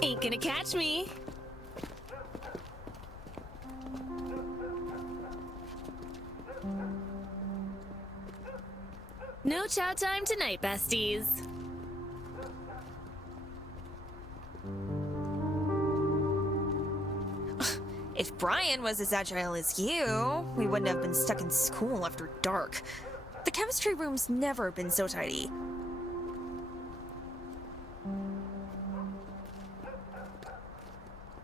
Ain't gonna catch me. No chow time tonight, besties. If Brian was as agile as you, we wouldn't have been stuck in school after dark. The chemistry room's never been so tidy.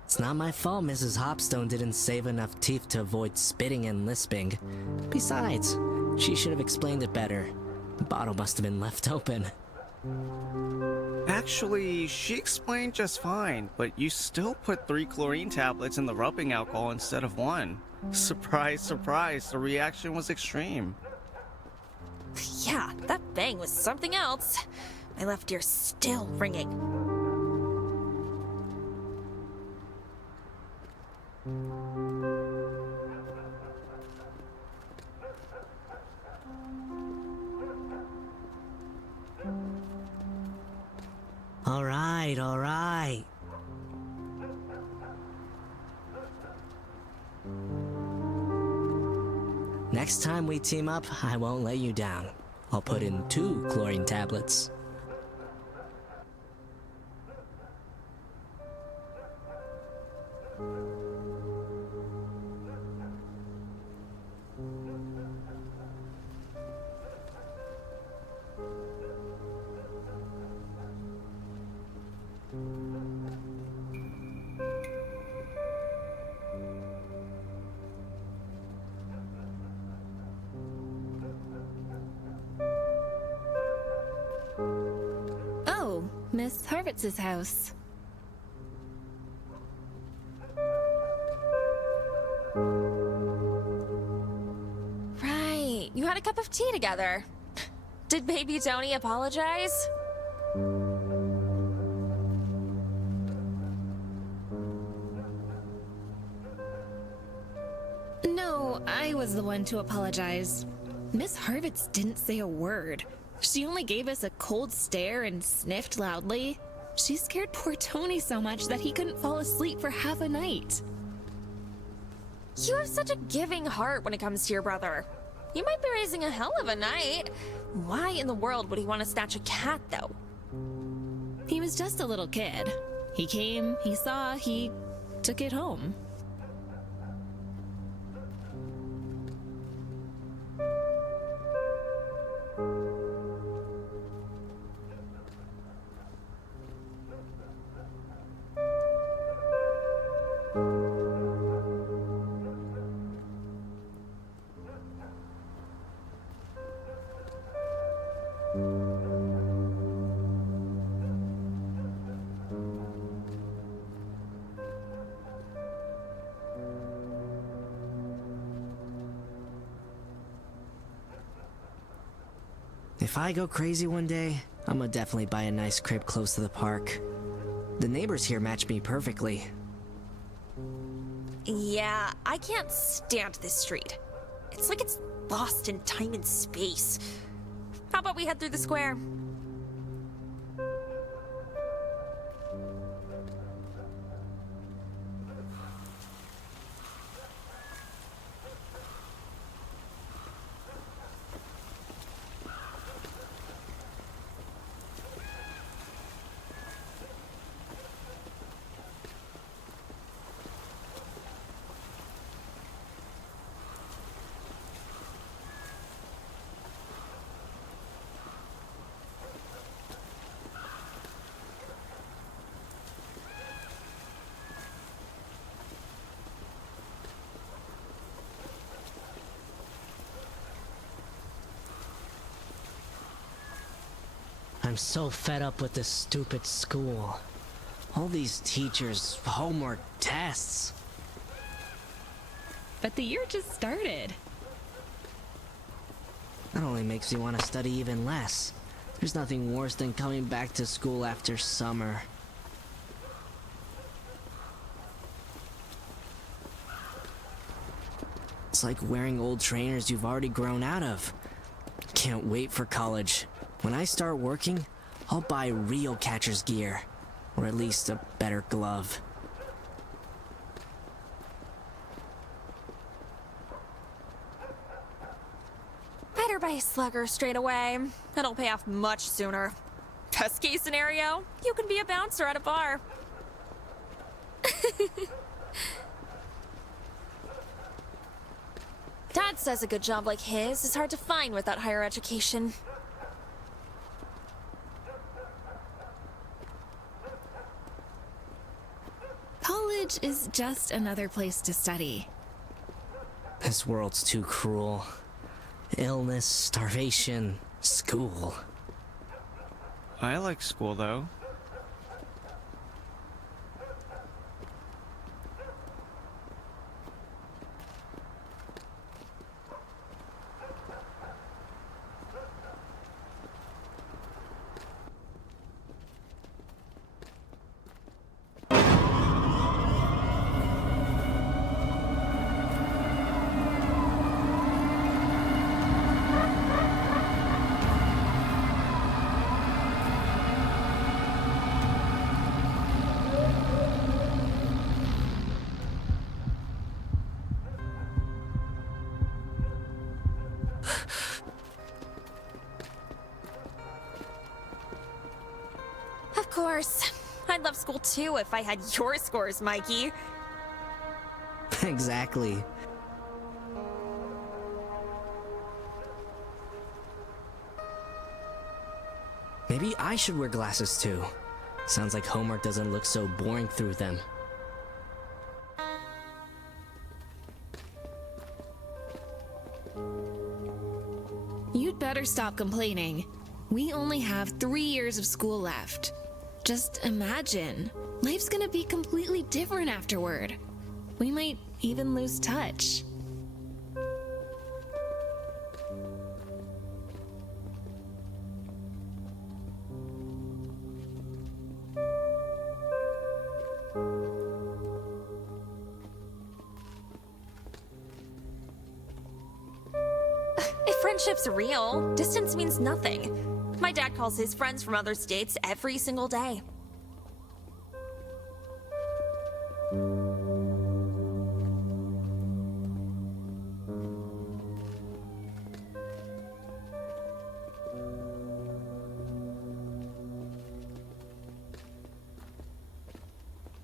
It's not my fault Mrs. Hopstone didn't save enough teeth to avoid spitting and lisping. Besides, she should have explained it better. The bottle must have been left open. Actually, she explained just fine, but you still put 3 chlorine tablets in the rubbing alcohol instead of 1. Surprise, surprise, the reaction was extreme. Yeah, that bang was something else. My left ear's still ringing. All right. Next time we team up, I won't let you down. I'll put in 2 chlorine tablets. Oh, Miss Harvitz's house. Right, you had a cup of tea together. Did baby Tony apologize? No, I was the one to apologize. Miss Harvitz didn't say a word. She only gave us a cold stare and sniffed loudly. She scared poor Tony so much that he couldn't fall asleep for half a night. You have such a giving heart when it comes to your brother. You might be raising a hell of a night. Why in the world would he want to snatch a cat, though? He was just a little kid. He came, he saw, he took it home. If I go crazy one day, I'm gonna definitely buy a nice crib close to the park. The neighbors here match me perfectly. Yeah, I can't stand this street. It's like it's lost in time and space. How about we head through the square? I'm so fed up with this stupid school. All these teachers, homework, tests. But the year just started. That only makes me want to study even less. There's nothing worse than coming back to school after summer. It's like wearing old trainers you've already grown out of. Can't wait for college. When I start working, I'll buy real catcher's gear. Or at least a better glove. Better buy a slugger straight away. It'll pay off much sooner. Best case scenario, you can be a bouncer at a bar. Dad says a good job like his is hard to find without higher education. College is just another place to study. This world's too cruel. Illness, starvation, school. I like school though. Of course. I'd love school too if I had your scores, Mikey. Exactly. Maybe I should wear glasses too. Sounds like homework doesn't look so boring through them. You'd better stop complaining. We only have 3 years of school left. Just imagine. Life's gonna be completely different afterward. We might even lose touch. If friendship's real, distance means nothing. My dad calls his friends from other states every single day.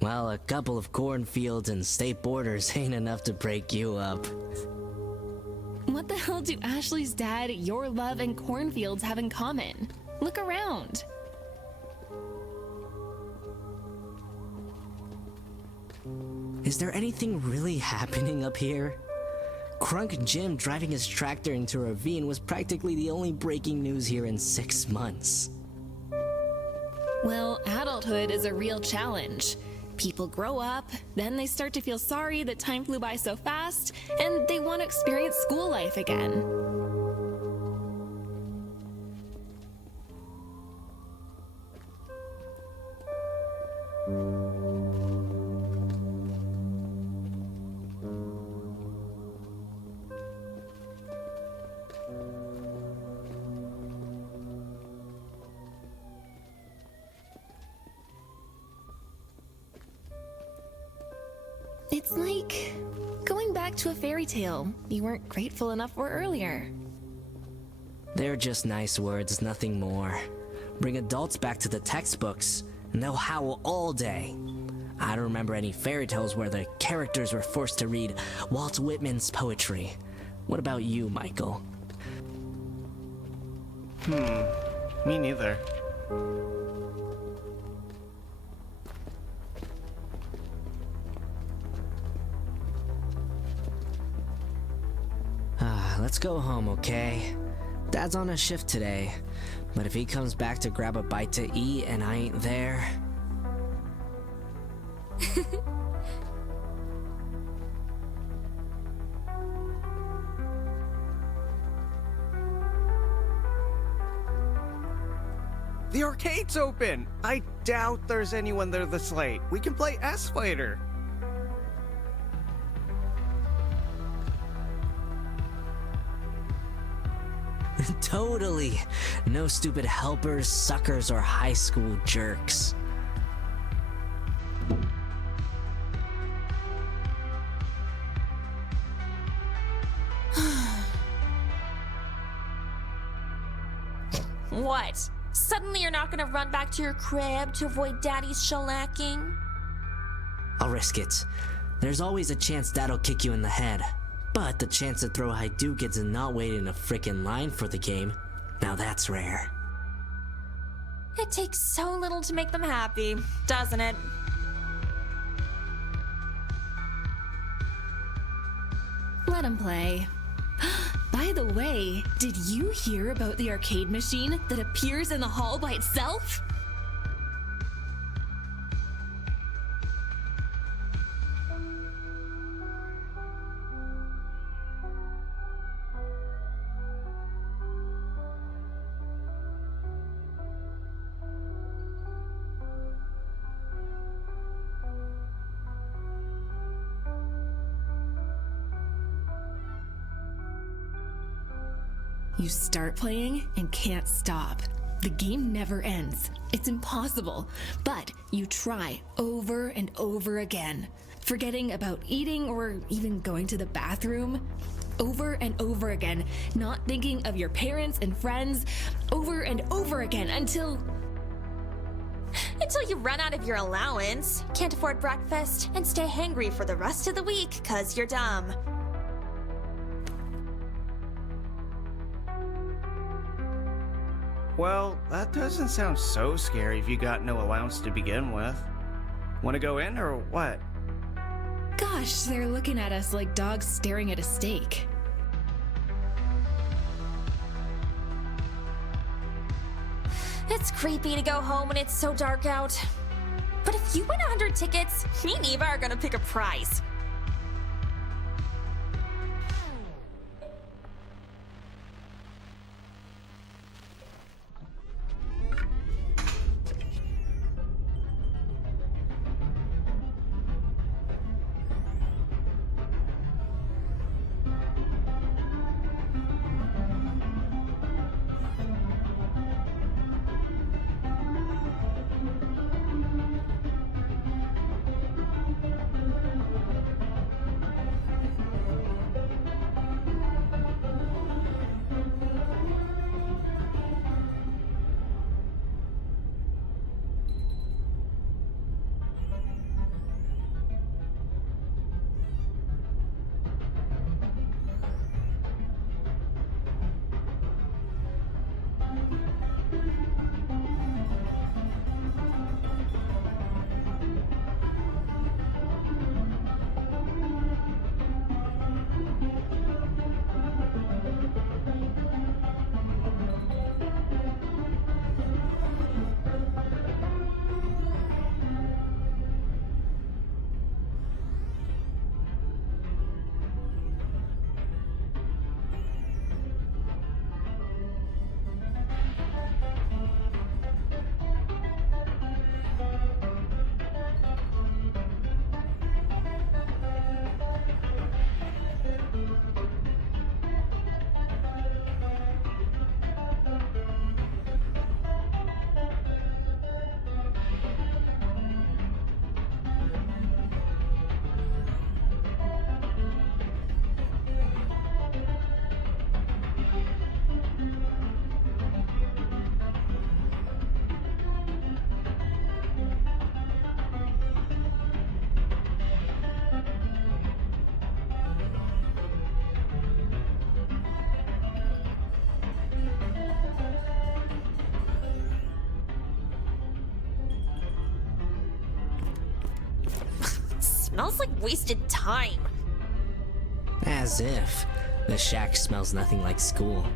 Well, a couple of cornfields and state borders ain't enough to break you up. What the hell do Ashley's dad, your love, and cornfields have in common? Look around. Is there anything really happening up here? Crunk Jim driving his tractor into a ravine was practically the only breaking news here in 6 months. Well, adulthood is a real challenge. People grow up, then they start to feel sorry that time flew by so fast, and they want to experience school life again. It's like going back to a fairy tale you weren't grateful enough for earlier. They're just nice words, nothing more. Bring adults back to the textbooks, and they'll howl all day. I don't remember any fairy tales where the characters were forced to read Walt Whitman's poetry. What about you, Michael? Me neither. Let's go home, okay? Dad's on a shift today, but if he comes back to grab a bite to eat and I ain't there... The arcade's open! I doubt there's anyone there this late. We can play S-Fighter. Totally. No stupid helpers, suckers, or high school jerks. What? Suddenly you're not gonna run back to your crib to avoid Daddy's shellacking? I'll risk it. There's always a chance Dad'll kick you in the head. But the chance to throw Hadoukens and not wait in a frickin' line for the game, now that's rare. It takes so little to make them happy, doesn't it? Let him play. By the way, did you hear about the arcade machine that appears in the hall by itself? You start playing and can't stop. The game never ends. It's impossible. But you try over and over again, forgetting about eating or even going to the bathroom. Over and over again, not thinking of your parents and friends. Over and over again until Until you run out of your allowance, can't afford breakfast, and stay hangry for the rest of the week 'cause you're dumb. Well, that doesn't sound so scary if you got no allowance to begin with. Wanna go in or what? gosh, they're looking at us like dogs staring at a steak. It's creepy to go home when it's so dark out. But if you win 100 tickets, me and Eva are gonna pick a prize. Smells like wasted time. As if. The shack smells nothing like school.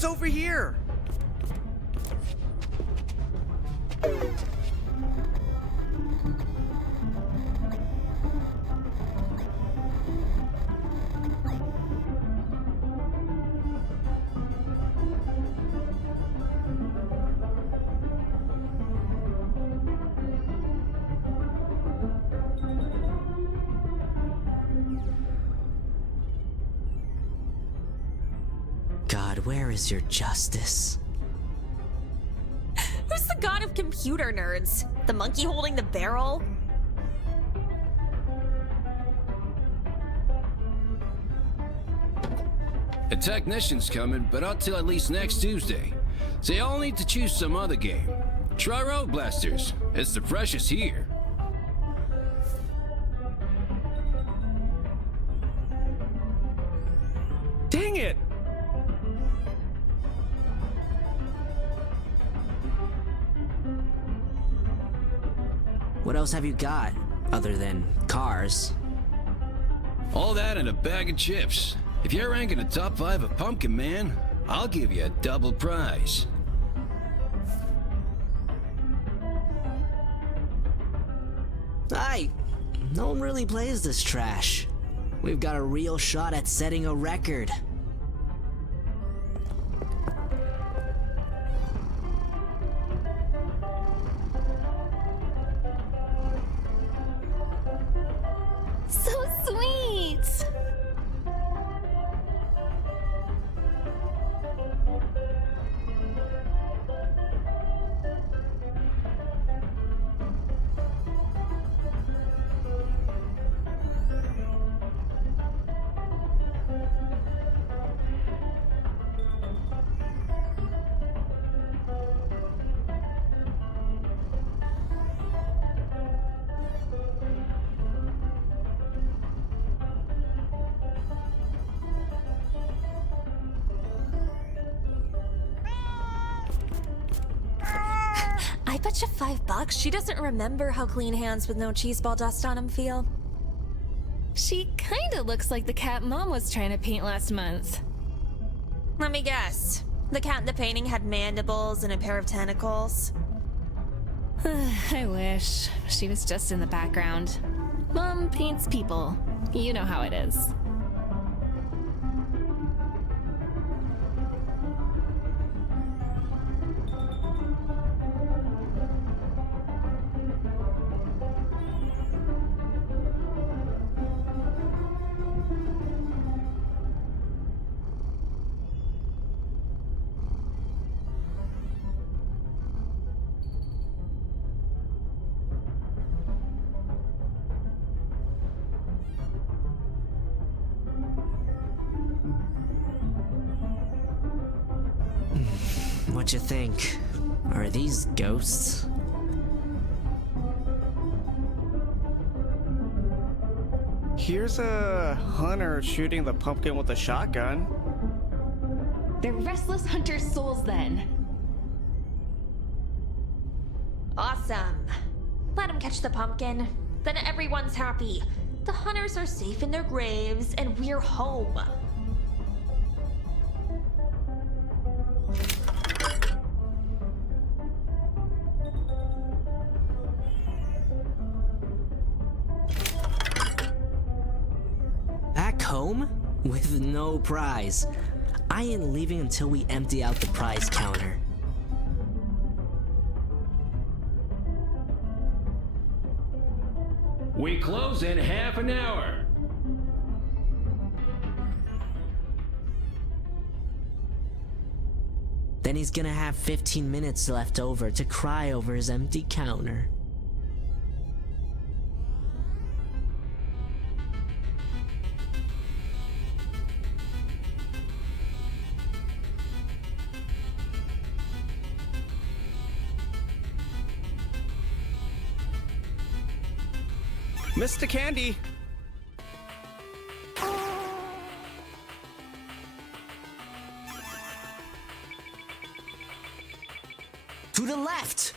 It's over here! God, where is your justice? Who's the god of computer nerds? The monkey holding the barrel? A technician's coming, but not till at least next Tuesday. So y'all need to choose some other game. Try Road Blasters. It's the freshest here. Dang it! What else have you got, other than cars? All that and a bag of chips. If you're ranking the top 5 of Pumpkin Man, I'll give you a double prize. Aye, no one really plays this trash. We've got a real shot at setting a record. So sweet! I bet you $5 she doesn't remember how clean hands with no cheese ball dust on them feel. She kinda looks like the cat Mom was trying to paint last month. Let me guess. The cat in the painting had mandibles and a pair of tentacles. I wish. She was just in the background. Mom paints people. You know how it is. What you think? Are these ghosts? Here's a hunter shooting the pumpkin with a shotgun. They're restless hunter's souls then. Awesome. Let him catch the pumpkin. Then everyone's happy. The hunters are safe in their graves, and we're home. Back home? With no prize. I ain't leaving until we empty out the prize counter. We close in half an hour. Then he's gonna have 15 minutes left over to cry over his empty counter. Mr. Candy! To the left!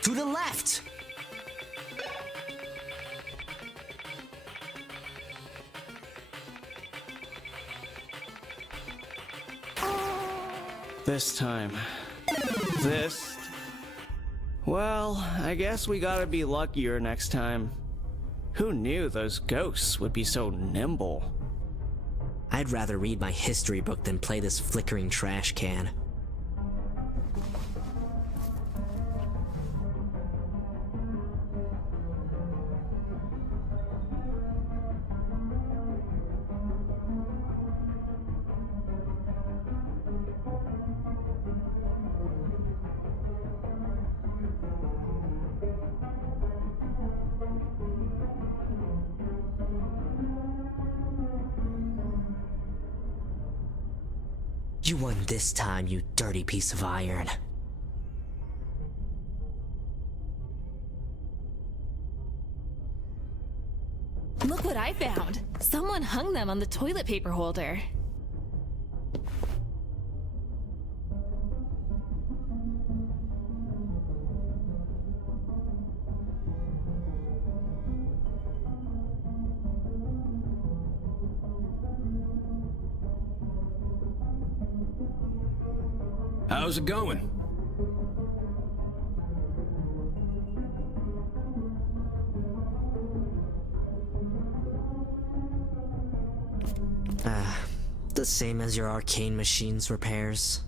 To the left! This time. Well, I guess we gotta be luckier next time. Who knew those ghosts would be so nimble? I'd rather read my history book than play this flickering trash can. You won this time, you dirty piece of iron. Look what I found! Someone hung them on the toilet paper holder. How's it going? The same as your arcane machine's repairs.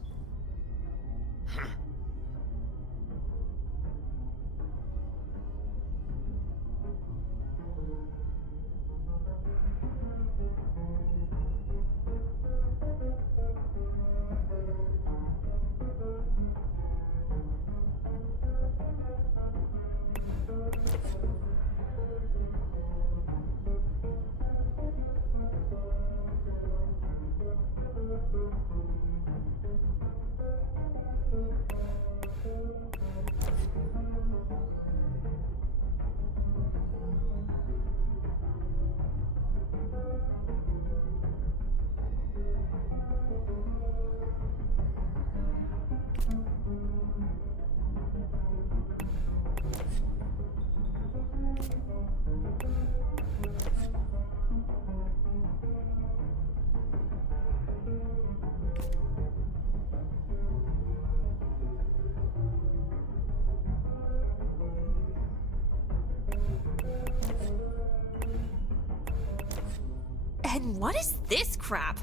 And what is this crap?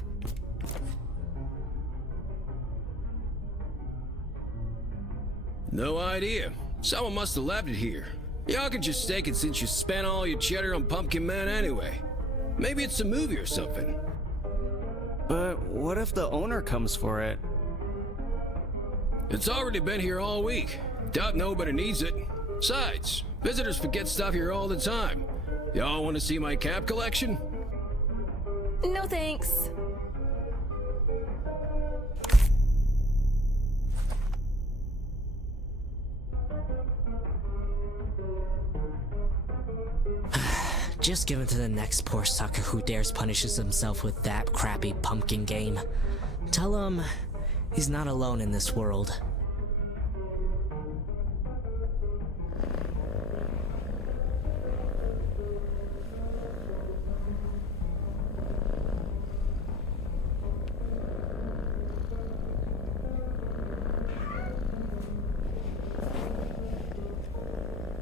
No idea. Someone must have left it here. Y'all can just take it since you spent all your cheddar on Pumpkin Man anyway. Maybe it's a movie or something. But what if the owner comes for it? It's already been here all week. Doubt nobody needs it. Besides, visitors forget stuff here all the time. Y'all want to see my cap collection? No thanks. Just give it to the next poor sucker who dares punishes himself with that crappy pumpkin game. Tell him he's not alone in this world.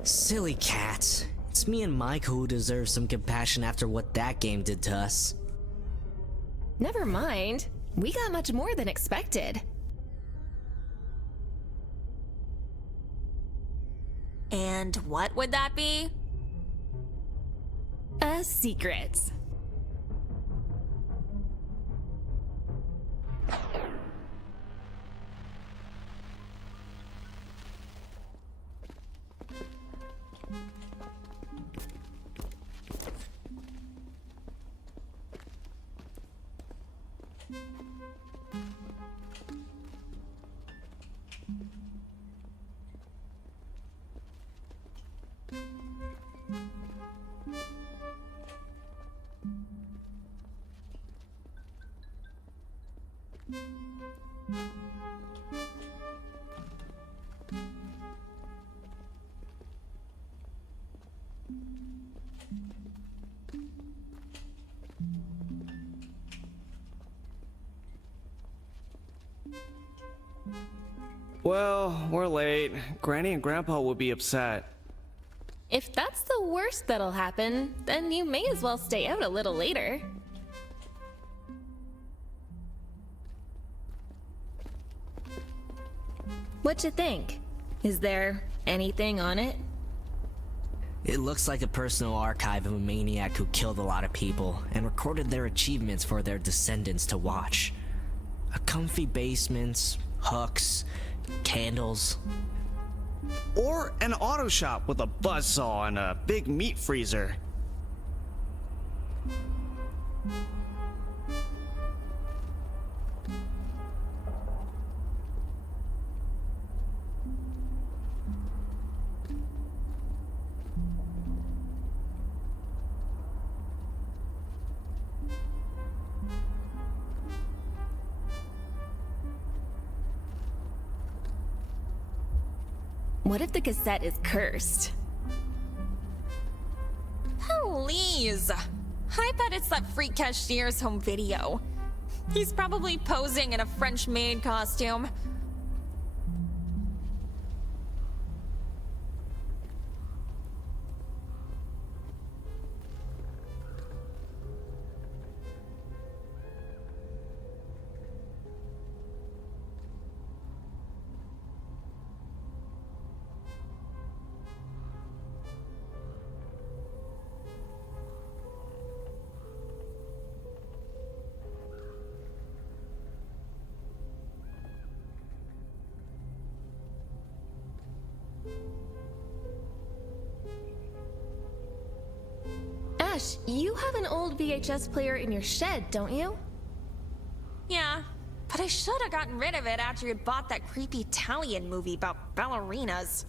Silly cat. It's me and Mike who deserve some compassion after what that game did to us. Never mind. We got much more than expected. And what would that be? A secret. Well, we're late. Granny and Grandpa will be upset. If that's the worst that'll happen, then you may as well stay out a little later. What you think? Is there anything on it? It looks like a personal archive of a maniac who killed a lot of people and recorded their achievements for their descendants to watch. A comfy basement, hooks, candles. Or an auto shop with a buzzsaw and a big meat freezer. What if the cassette is cursed? Please! I bet it's that freak cashier's home video. He's probably posing in a French maid costume. Ash, you have an old VHS player in your shed, don't you? Yeah, but I should have gotten rid of it after you'd bought that creepy Italian movie about ballerinas.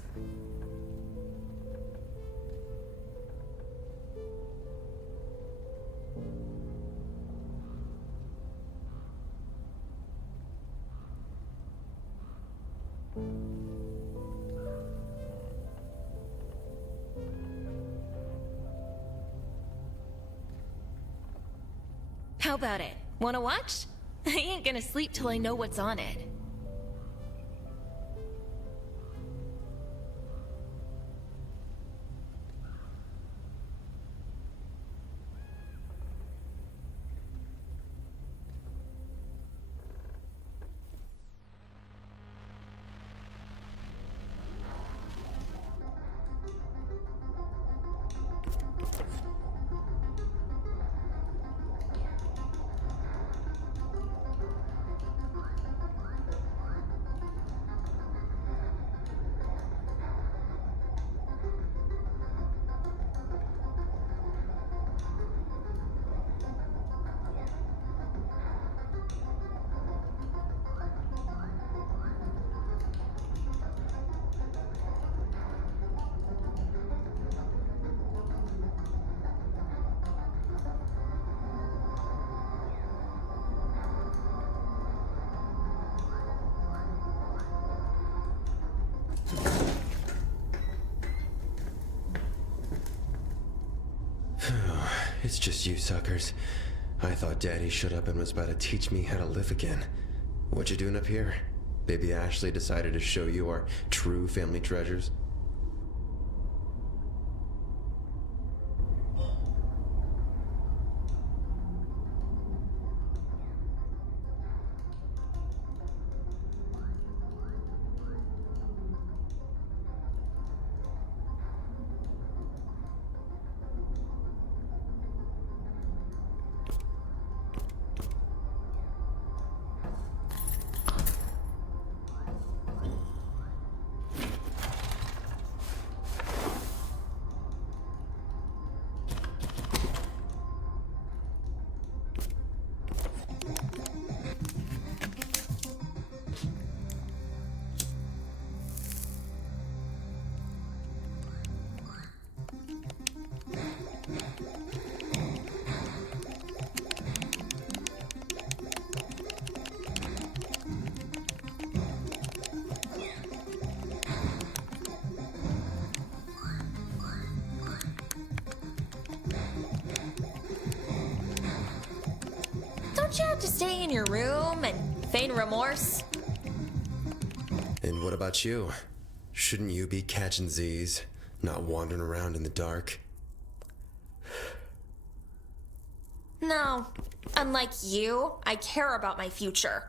How about it? Wanna watch? I ain't gonna sleep till I know what's on it. It's just you suckers. I thought Daddy showed up and was about to teach me how to live again. What you doing up here? Baby Ashley decided to show you our true family treasures? Don't you have to stay in your room and feign remorse? In And what about you? Shouldn't you be catching Z's, not wandering around in the dark? No. Unlike you, I care about my future.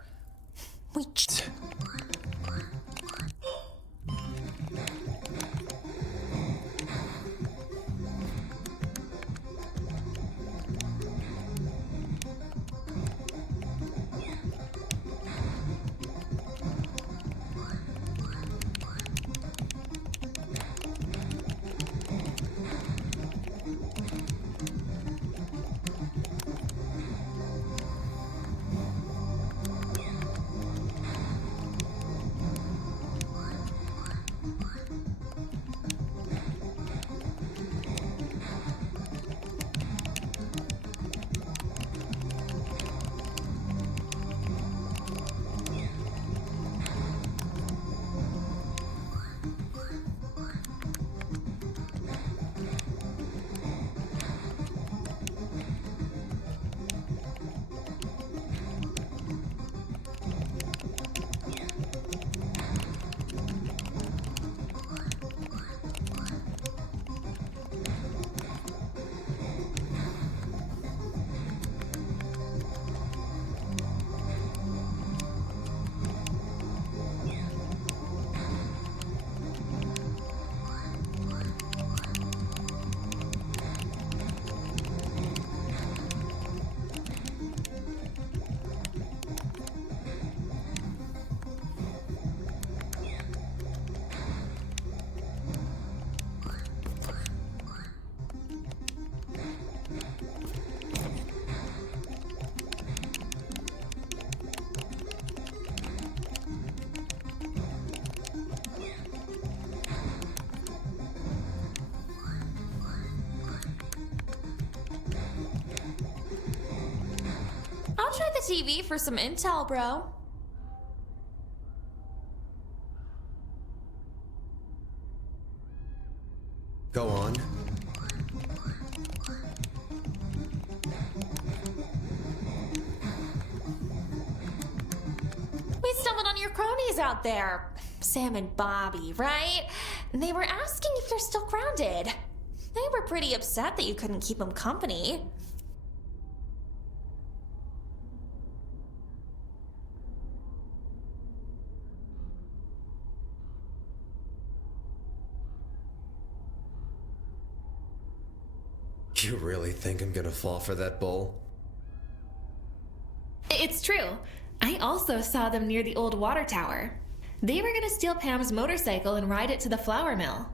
I'll try the TV for some intel, bro. Go on. We stumbled on your cronies out there. Sam and Bobby, right? They were asking if you're still grounded. They were pretty upset that you couldn't keep them company. You really think I'm gonna fall for that bull? It's true. I also saw them near the old water tower. They were gonna steal Pam's motorcycle and ride it to the flour mill.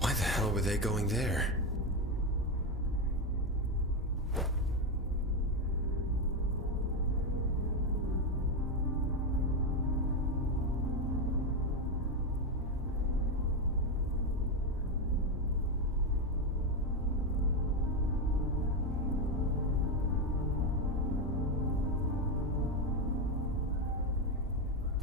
Why the hell were they going there?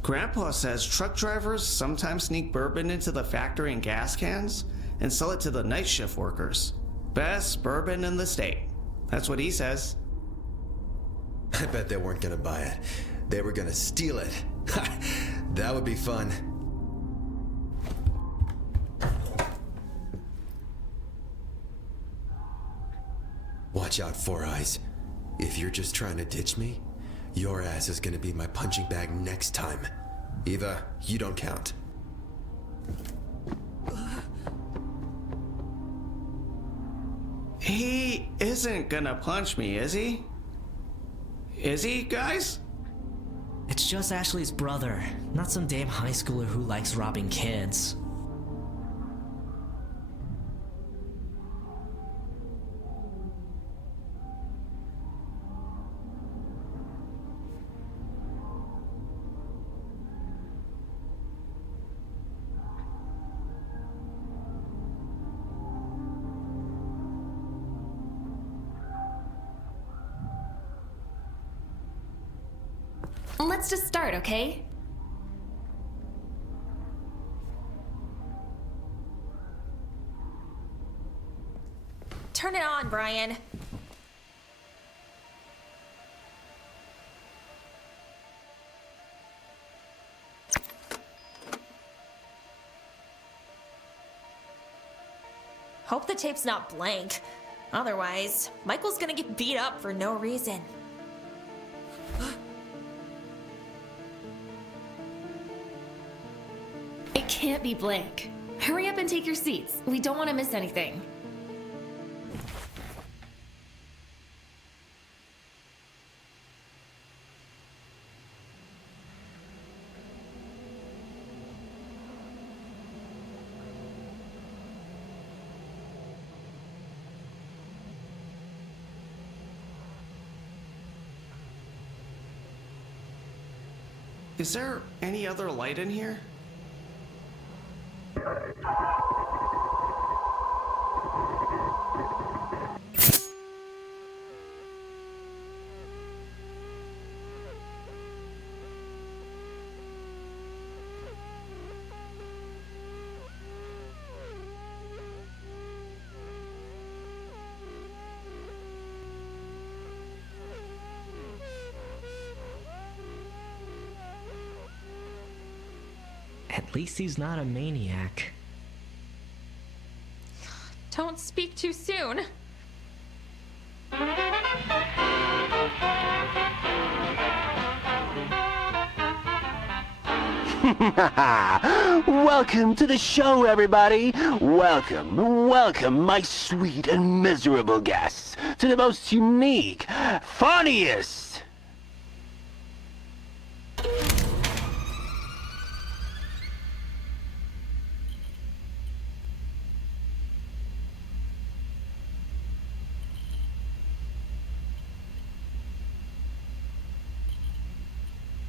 Grandpa says truck drivers sometimes sneak bourbon into the factory in gas cans and sell it to the night shift workers. Best bourbon in the state. That's what he says. I bet they weren't gonna buy it. They were gonna steal it. That would be fun. Watch out, Four Eyes. If you're just trying to ditch me, your ass is gonna be my punching bag next time. Eva, you don't count. He isn't gonna punch me, is he? Is he, guys? It's just Ashley's brother, not some damn high schooler who likes robbing kids. Let's just start, okay? Turn it on, Brian. Hope the tape's not blank. Otherwise, Michael's gonna get beat up for no reason. It can't be blank. Hurry up and take your seats. We don't want to miss anything. Is there any other light in here? At least he's not a maniac. Don't speak too soon. Welcome to the show, everybody. Welcome, my sweet and miserable guests, to the most unique, funniest...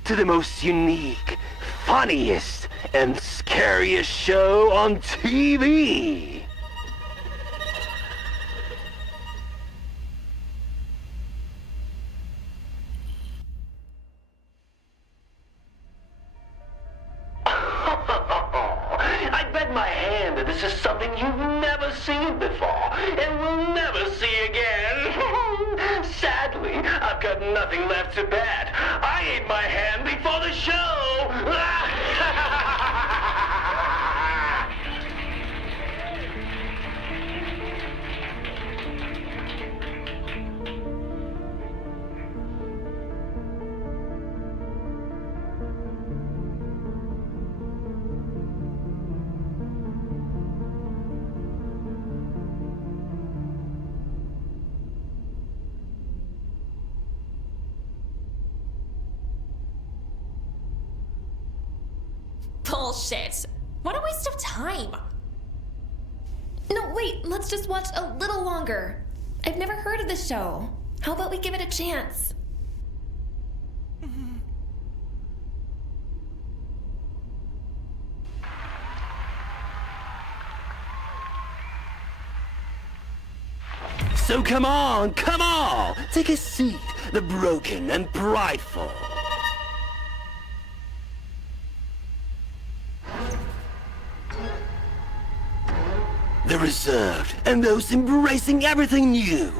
to the most unique, funniest, and scariest show on TV. I bet my hand that this is something you've never seen before and will never see again. Sadly, I've got nothing left to bet. I ate my hand before the show. Bullshit. What a waste of time. No, wait, let's just watch a little longer. I've never heard of this show. How about we give it a chance? So come on, take a seat, the broken and prideful. The reserved and those embracing everything new.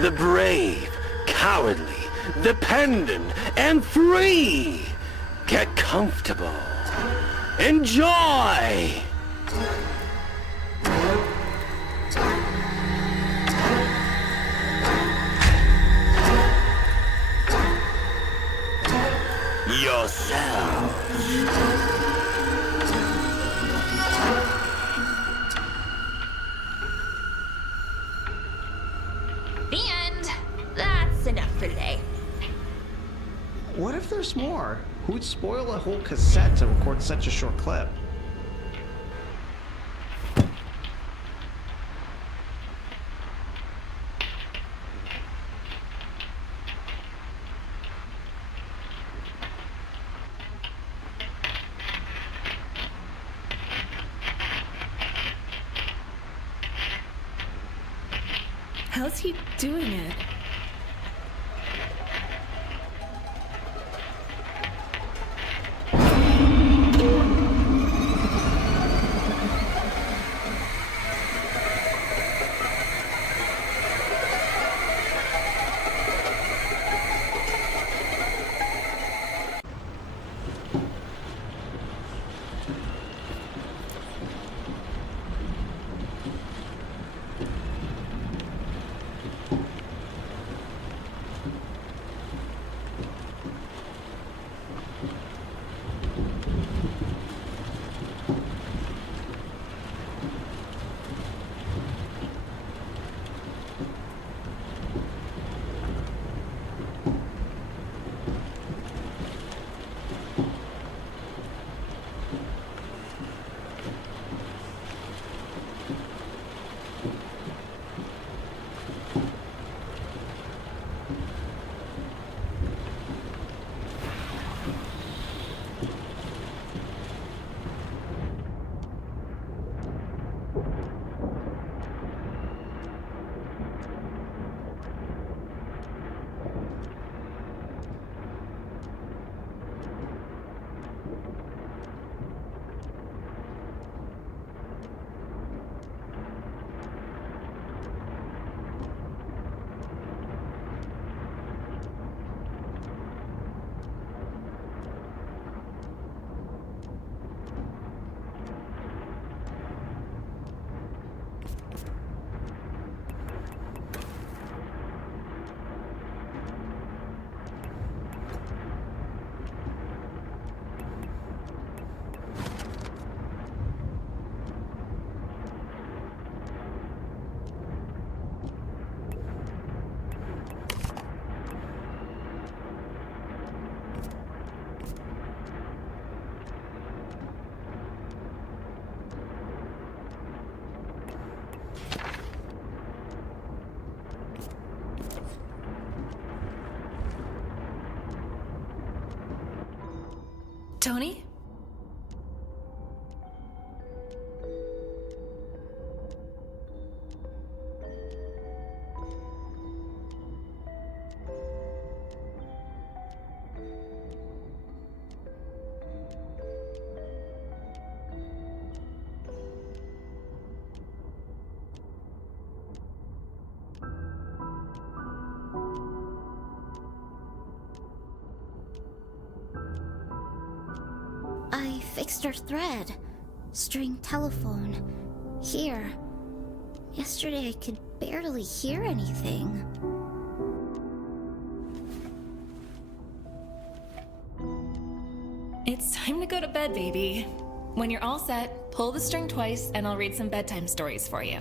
The brave, cowardly, dependent, and free. Get comfortable. Enjoy! Yourself. The end. That's enough for today. What if there's more? Who'd spoil a whole cassette to record such a short clip? How's he doing it? Tony? I fixed her thread. String telephone. Here. Yesterday I could barely hear anything. It's time to go to bed, baby. When you're all set, pull the string twice and I'll read some bedtime stories for you.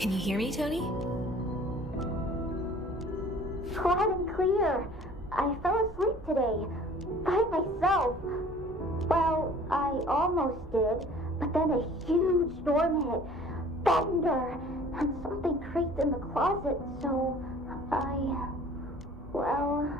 Can you hear me, Tony? Loud and clear. I fell asleep today. By myself. Well, I almost did. But then a huge storm hit. Thunder. And something creaked in the closet, so well...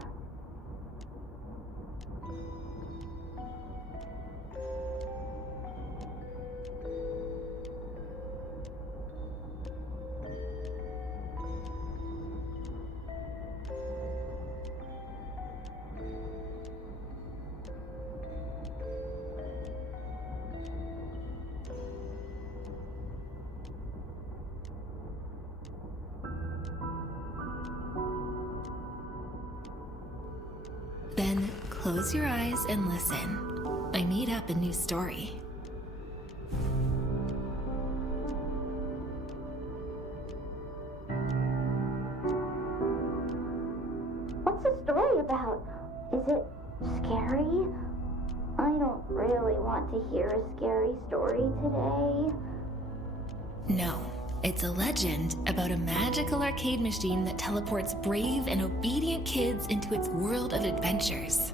Then close your eyes and listen. I made up a new story. What's the story about? Is it scary? I don't really want to hear a scary story today. No, it's a legend about a magical arcade machine that teleports brave and obedient kids into its world of adventures.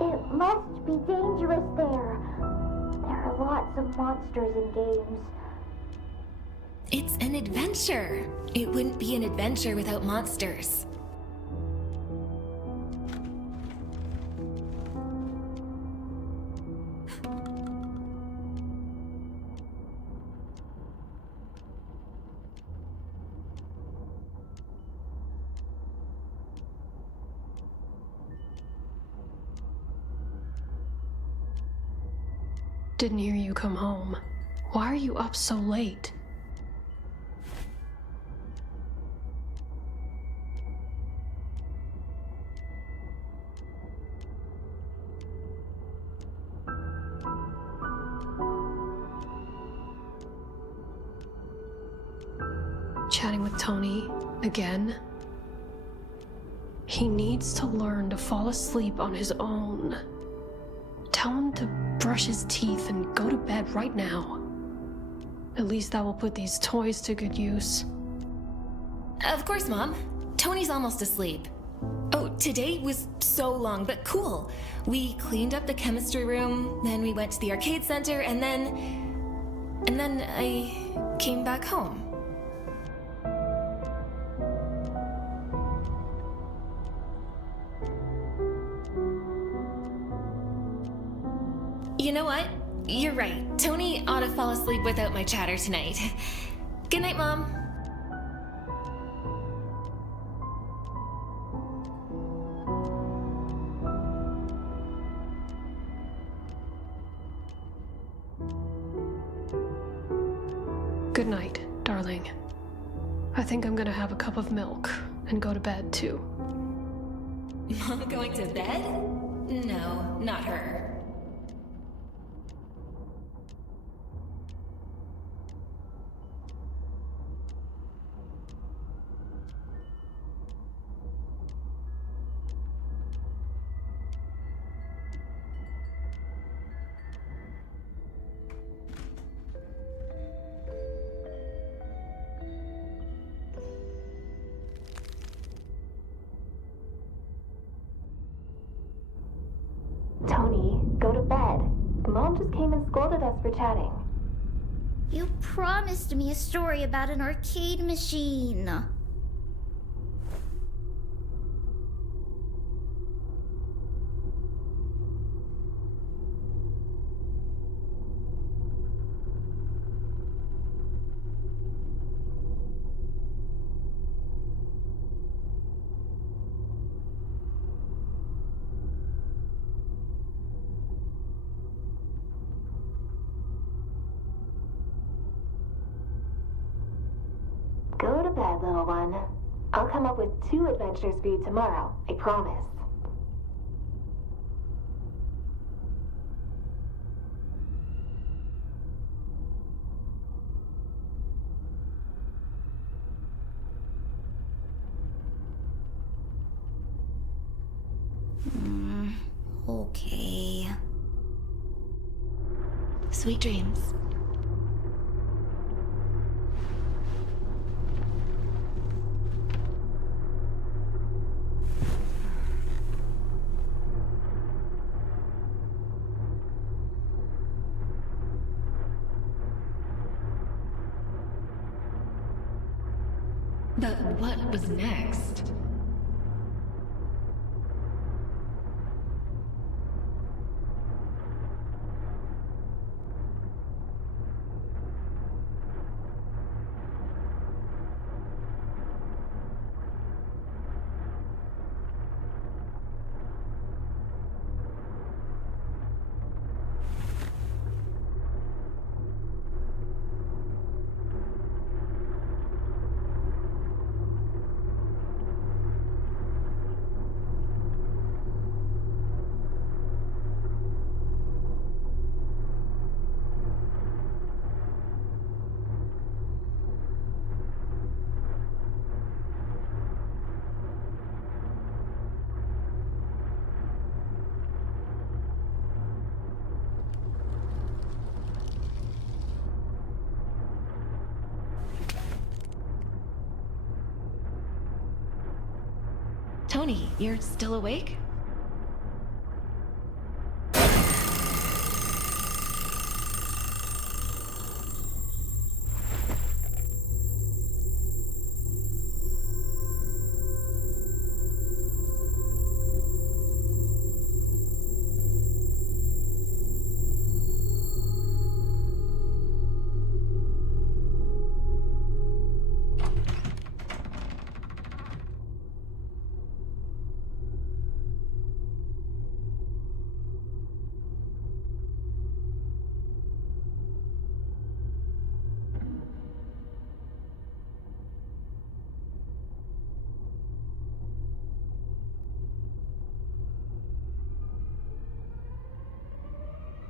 It must be dangerous there. There are lots of monsters in games. It's an adventure. It wouldn't be an adventure without monsters. Didn't hear you come home. Why are you up so late? Chatting with Tony again? He needs to learn to fall asleep on his own. Tell him to brush his teeth and go to bed right now. At least that will put these toys to good use. Of course, Mom. Tony's almost asleep. Oh, today was so long, but cool. We cleaned up the chemistry room, then we went to the arcade center, and then I came back home. You know what? You're right. Tony ought to fall asleep without my chatter tonight. Good night, Mom. Good night, darling. I think I'm gonna have a cup of milk and go to bed too. Mom going to bed? No, not her. Tony, go to bed. Mom just came and scolded us for chatting. You promised me a story about an arcade machine. Go to bed, little one. I'll come up with 2 adventures for you tomorrow, I promise. Okay. Sweet dreams. But what was next? Tony, you're still awake?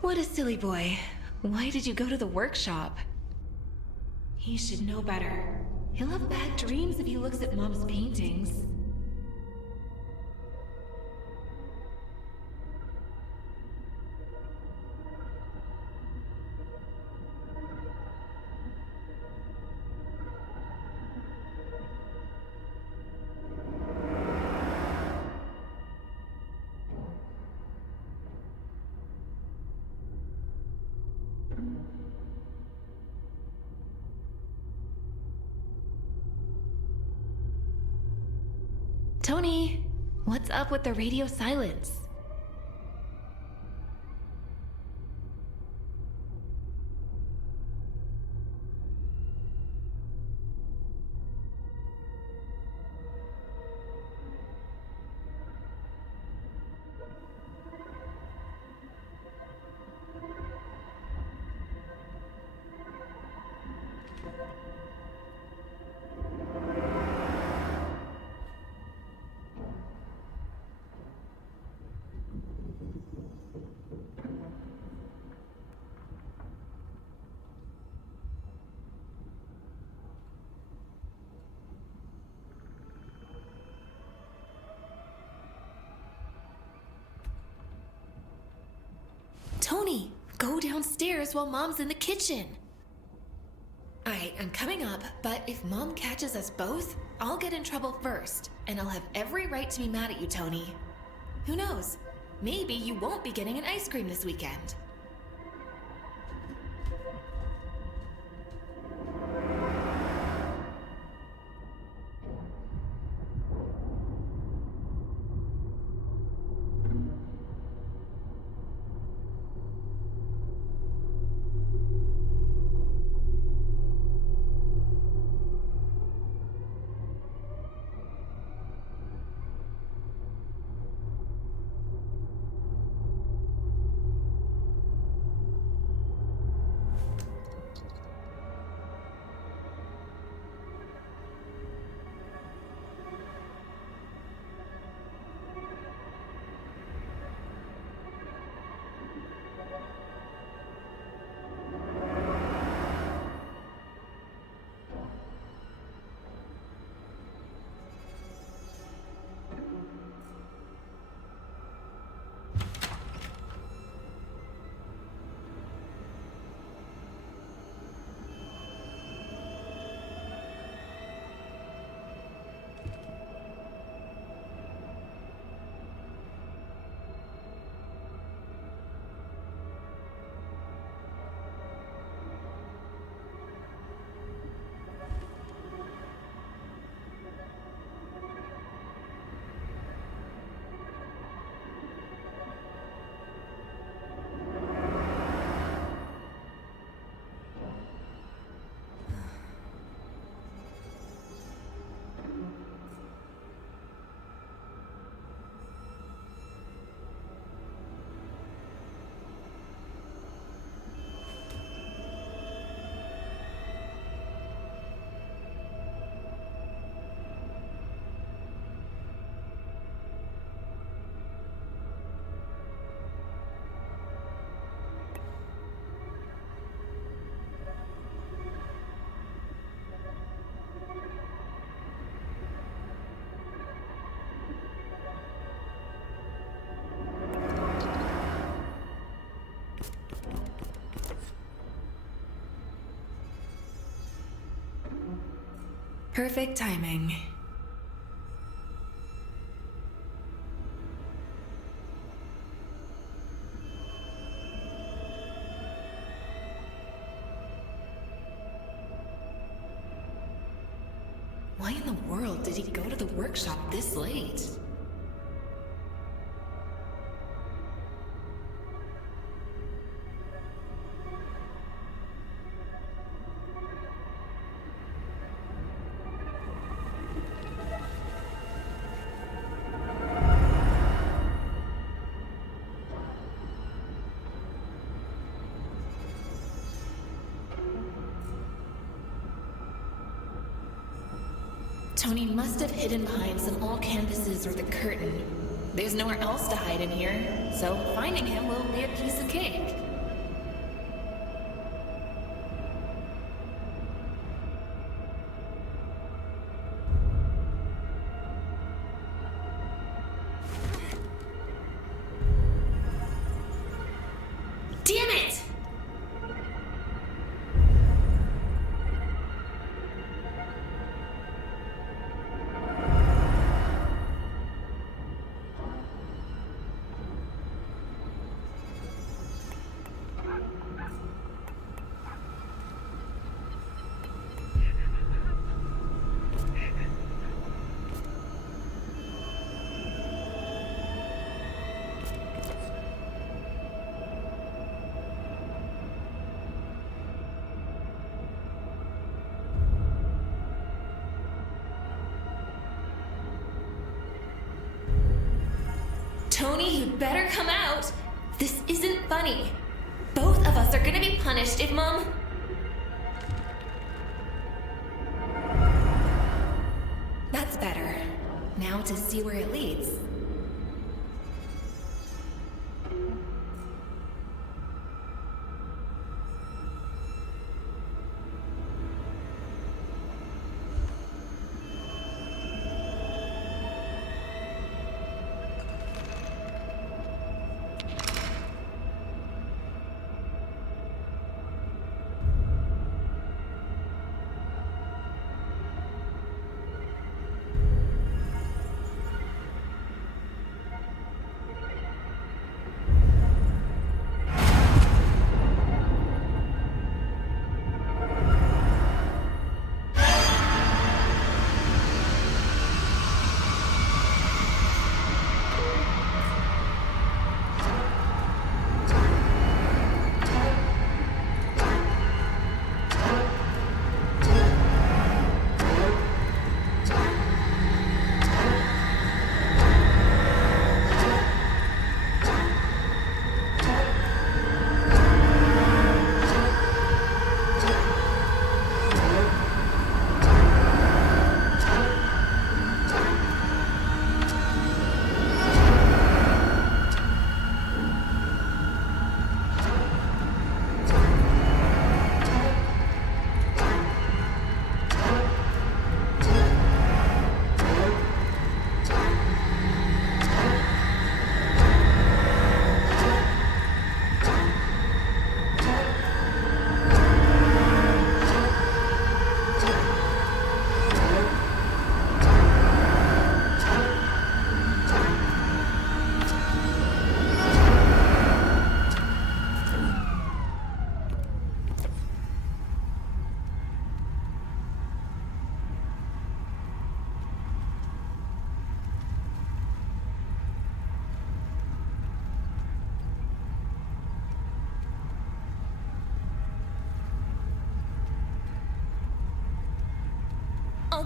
What a silly boy. Why did you go to the workshop? He should know better. He'll have bad dreams if he looks at Mom's paintings. Tony, what's up with the radio silence? downstairs while Mom's in the kitchen. Alright, I'm coming up, but if Mom catches us both, I'll get in trouble first, and I'll have every right to be mad at you, Tony. Who knows? Maybe you won't be getting an ice cream this weekend. Perfect timing. Why in the world did he go to the workshop this late? Tony must have hidden behind some old canvases or the curtain. There's nowhere else to hide in here, so finding him will be a piece of cake. Damn it! Tony, you'd better come out. This isn't funny. Both of us are gonna be punished if Mom... That's better. Now to see where it leads.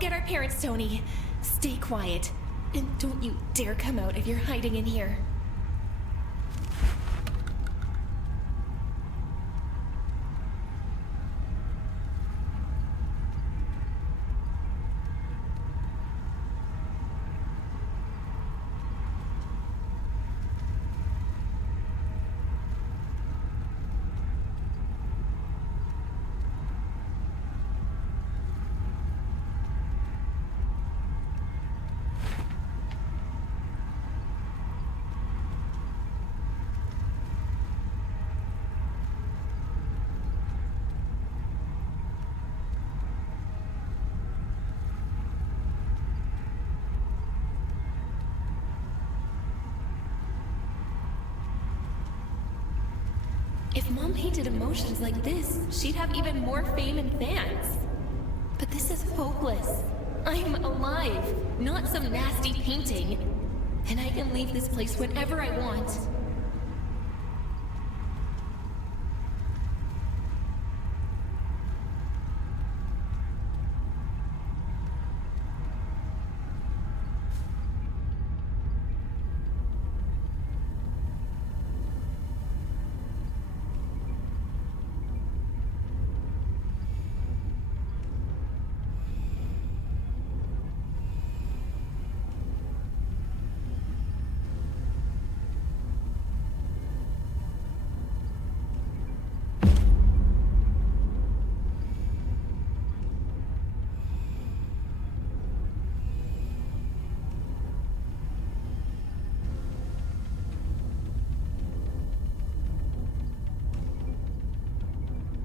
get our parents, Tony. Stay quiet. And don't you dare come out if you're hiding in here. If Mom painted emotions like this, she'd have even more fame and fans. But this is hopeless. I'm alive, not some nasty painting. And I can leave this place whenever I want.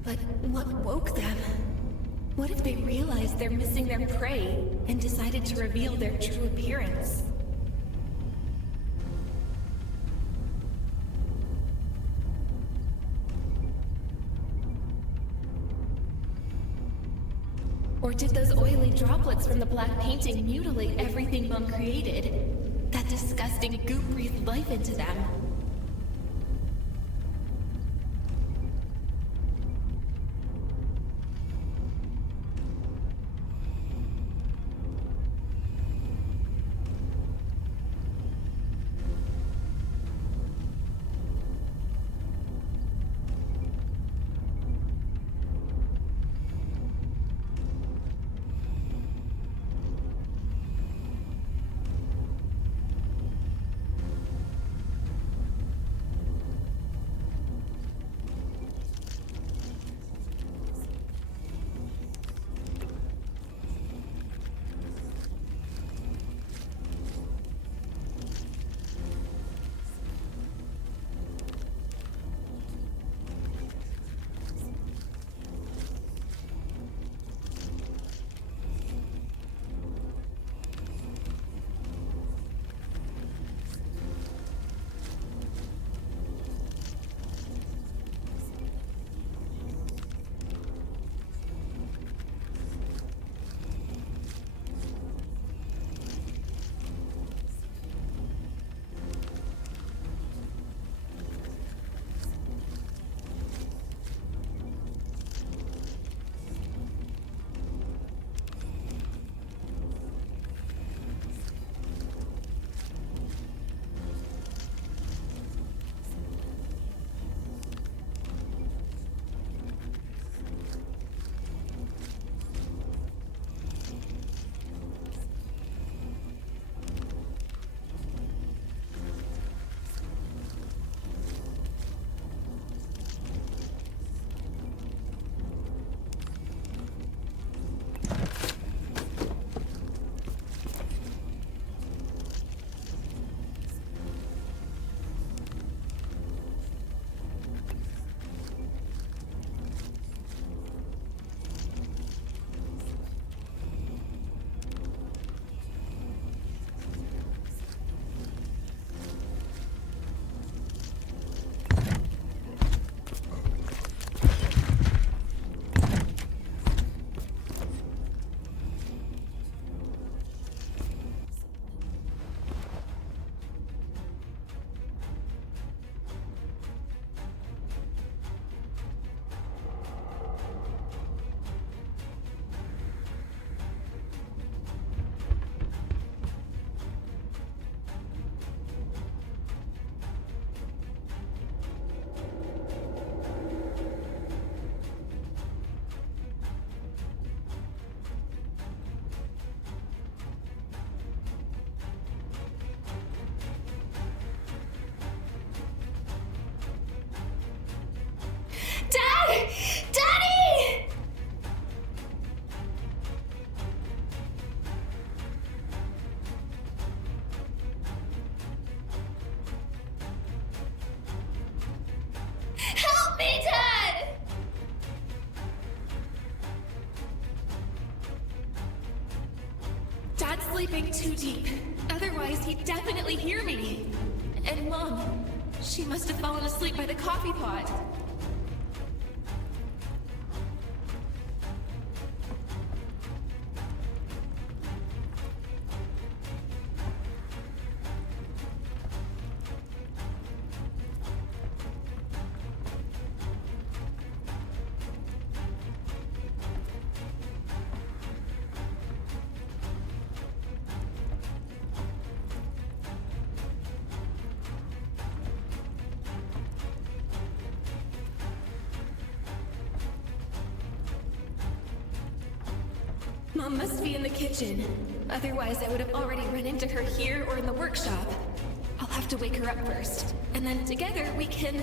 But what woke them? What if they realized they're missing their prey and decided to reveal their true appearance? Or did those oily droplets from the black painting mutilate everything Mom created? That disgusting goop breathed life into them. me, Dad! Dad's sleeping too deep. Otherwise, he'd definitely hear me. And Mom, she must have fallen asleep by the coffee pot. Mom must be in the kitchen. Otherwise, I would have already run into her here or in the workshop. I'll have to wake her up first. And then together we can...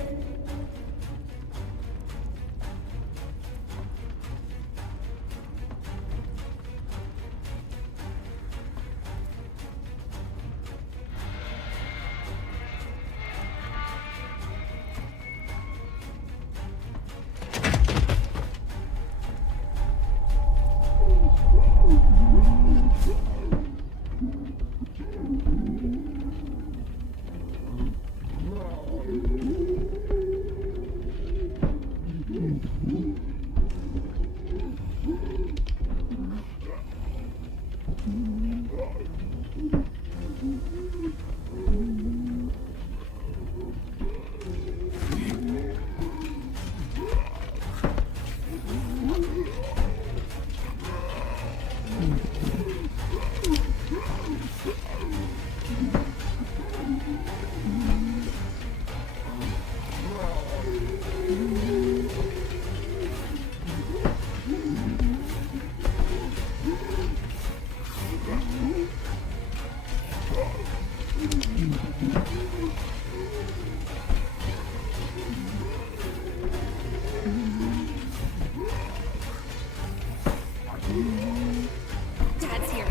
Dad's here.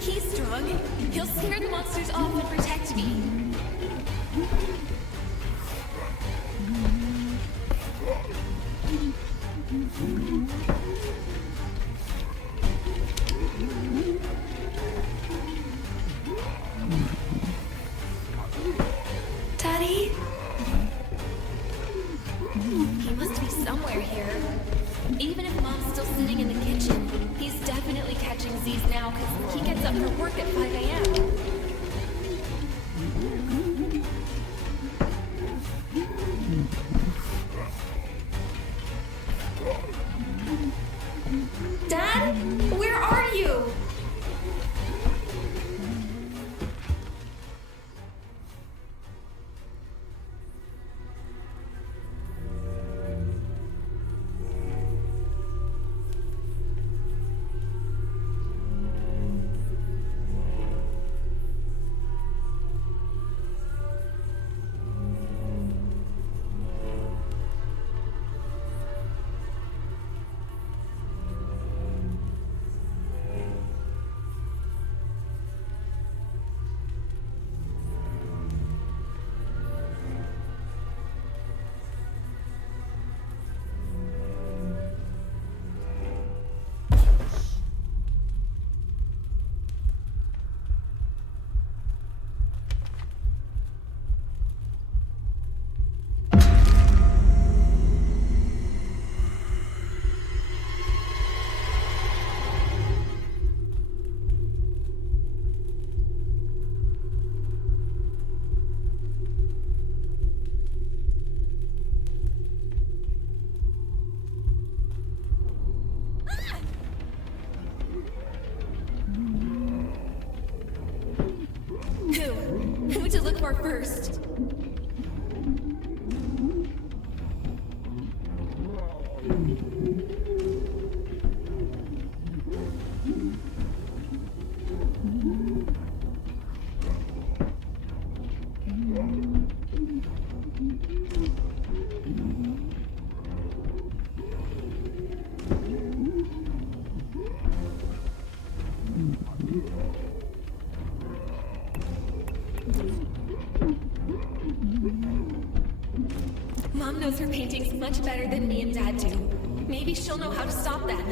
He's strong. He'll scare the monsters off and protect me. Daddy? He must be somewhere here. Even if Mom's still sitting in the kitchen, he's definitely catching Z's now because he gets up for work at 5 a.m. Dad? Where are you? Who to look for first? knows her paintings much better than me and Dad do. Maybe she'll know how to stop them.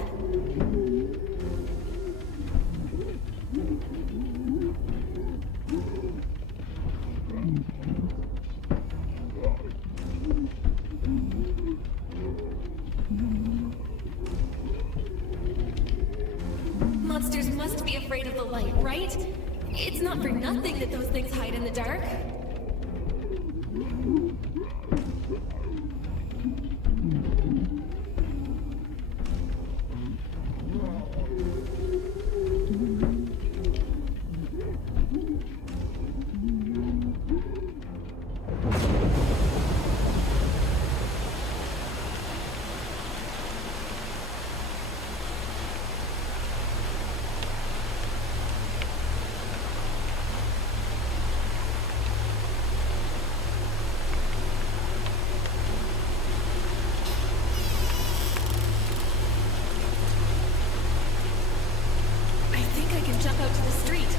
Monsters must be afraid of the light, right? It's not for nothing that those things hide in the dark. Jump out to the street.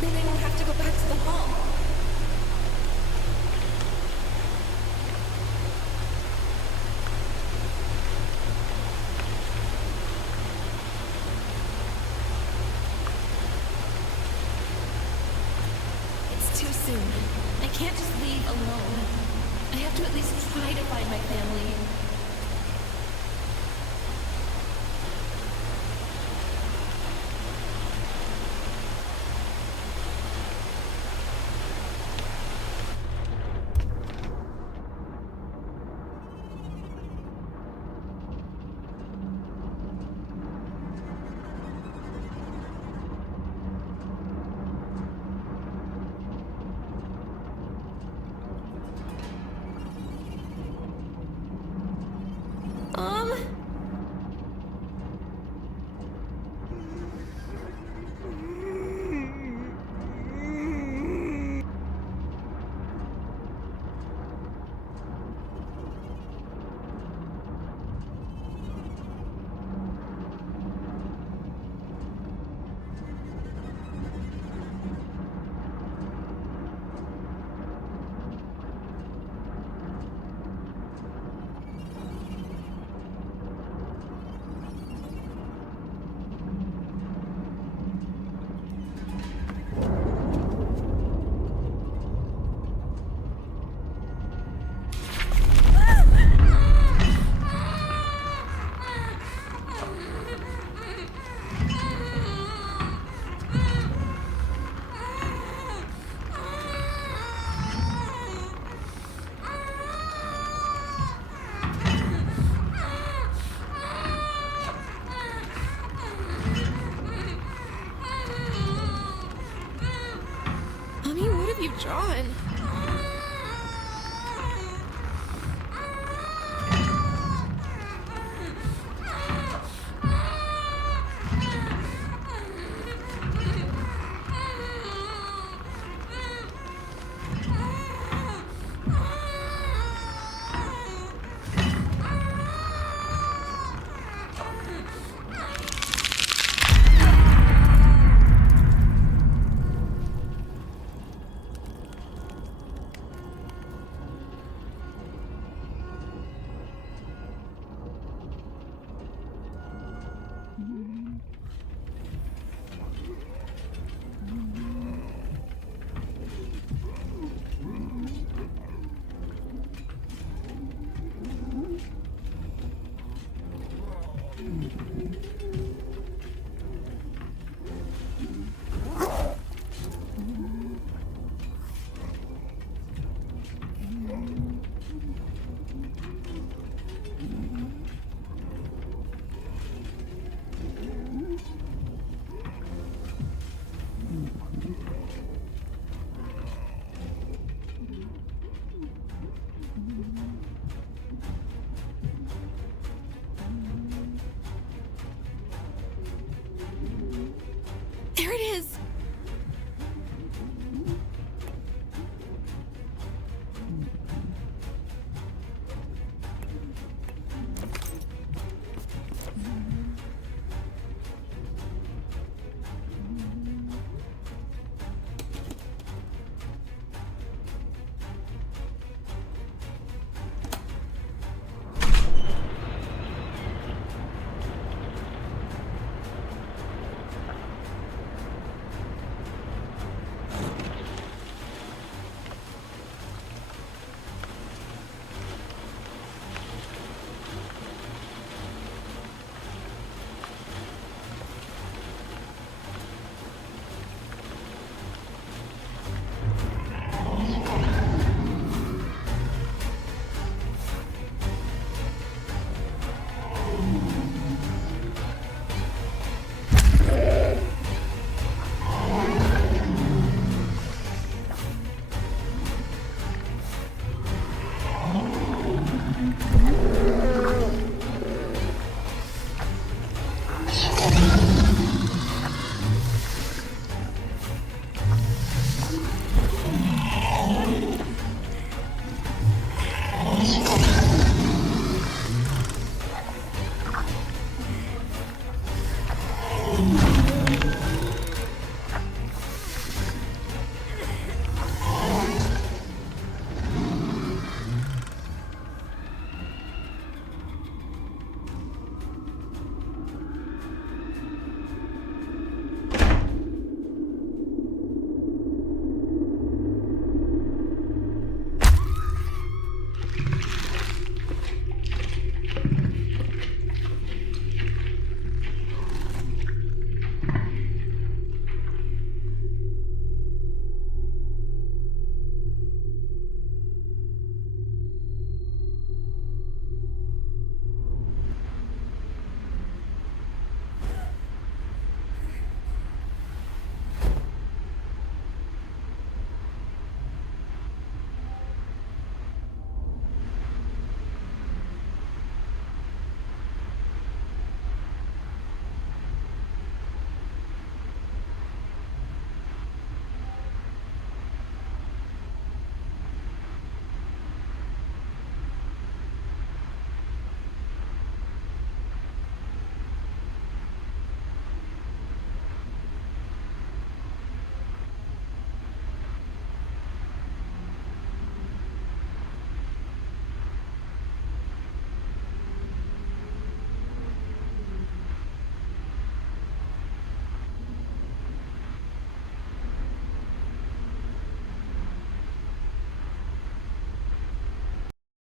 Then I won't have to go back to the hall. It's too soon. I can't just leave alone. I have to at least try to find my family.